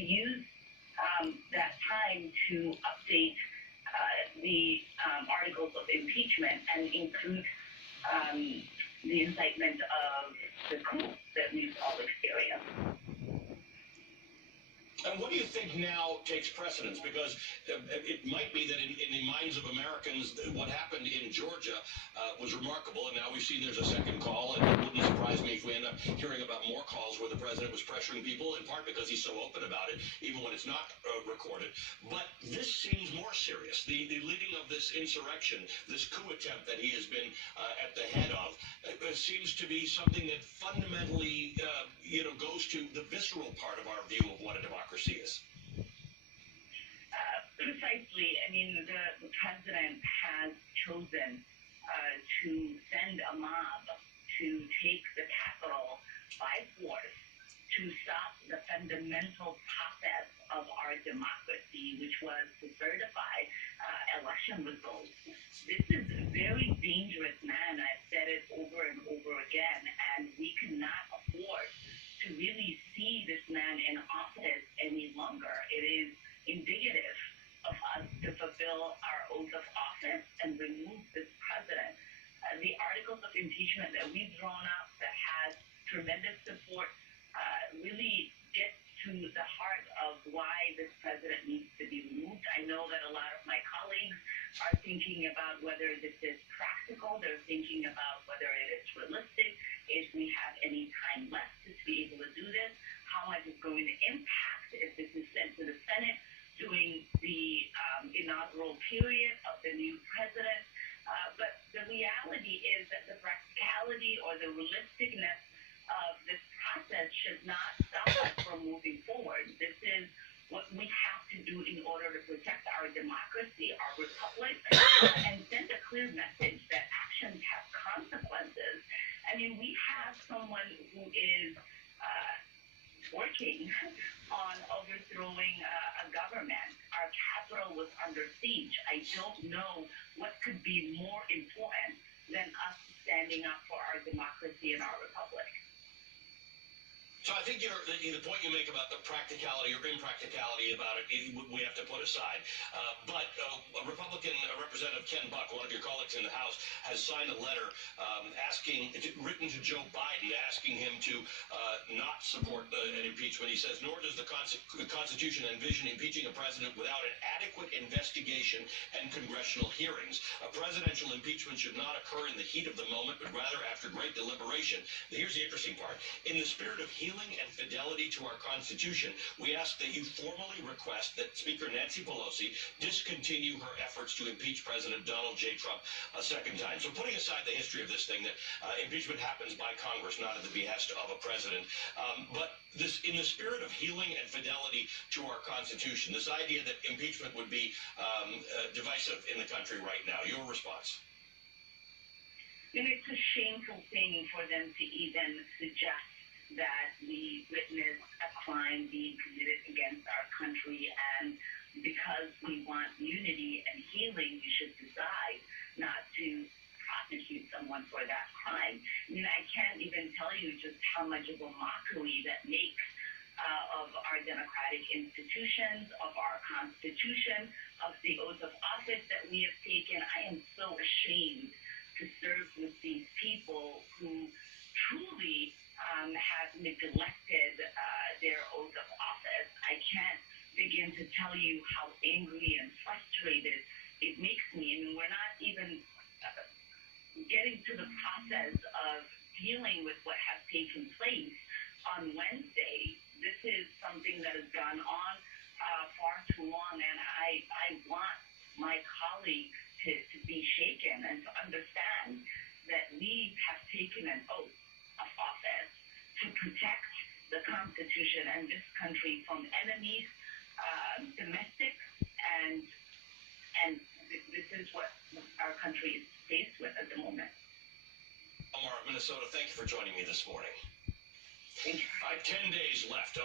to use that time to update the articles of impeachment and include the incitement of the coup that we've all experienced. And what do you think now takes precedence? Because it might be that in the minds of Americans, what happened in Georgia was remarkable, and now we've seen there's a second call, and it wouldn't surprise me if we end up hearing about more calls where the president was pressuring people, in part because he's so open about it, even when it's not recorded. But this seems more serious. The leading of this insurrection, this coup attempt that he has been at the head of, seems to be something that fundamentally, goes to the visceral part of our view of what a democracy is. Precisely. I mean, the president has chosen to send a mob to take the Capitol by force to stop the fundamental process of our democracy, which was to certify election results. This is a very dangerous man. I've said it over and over again, and we cannot afford to really see this man in office any longer. It is indicative of us to fulfill our oath of office and remove this president. The articles of impeachment that we've drawn up that has tremendous support really gets to the heart of why this president needs to be removed. I know that a lot of my colleagues are thinking about whether this is practical. They're thinking about whether it is realistic, if we have any time left to be able to do this, how much it's going to impact if this is sent to the Senate during the inaugural period of the new president. But the reality is that the practicality or the realisticness of this process should not stop us from moving forward. This is what we have to do in order to protect our democracy, our republic, and send a clear message that actions have consequences. I mean, we have someone who is working on overthrowing a government. Our capital was under siege. I don't know what could be more important than us standing up for our democracy and our republic. So I think the point you make about the practicality or impracticality about it, we have to put aside. But Republican Representative Ken Buck, one of your colleagues in the House, has signed a letter written to Joe Biden, asking him to not support an impeachment. He says, nor does the Constitution envision impeaching a president without an adequate investigation and congressional hearings. A presidential impeachment should not occur in the heat of the moment, but rather after great deliberation. Here's the interesting part. In the spirit of healing and fidelity to our Constitution, we ask that you formally request that Speaker Nancy Pelosi discontinue her efforts to impeach President Donald J. Trump a second time. So putting aside the history of this thing, that impeachment happens by Congress, not at the behest of a president, but this, in the spirit of healing and fidelity to our Constitution, this idea that impeachment would be divisive in the country right now, your response? And it's a shameful thing for them to even suggest that we witnessed a crime being committed against our country, and because we want unity and healing, we should decide not to prosecute someone for that crime. I mean, I can't even tell you just how much of a mockery that makes of our democratic institutions, of our Constitution, of the oath of office that we have taken. I am so ashamed to serve with these people who truly have neglected their oath of office. I can't begin to tell you how angry and frustrated it makes me. I mean, we're not even getting to the process of dealing with what has taken place on Wednesday. This is something that has gone on far too long, and I want my colleagues to be shaken and to understand that we have taken an oath of office to protect the Constitution and this country from enemies, domestic, and this is what our country is faced with at the moment. Omar, Minnesota, thank you for joining me this morning. Thank you. 10 days left.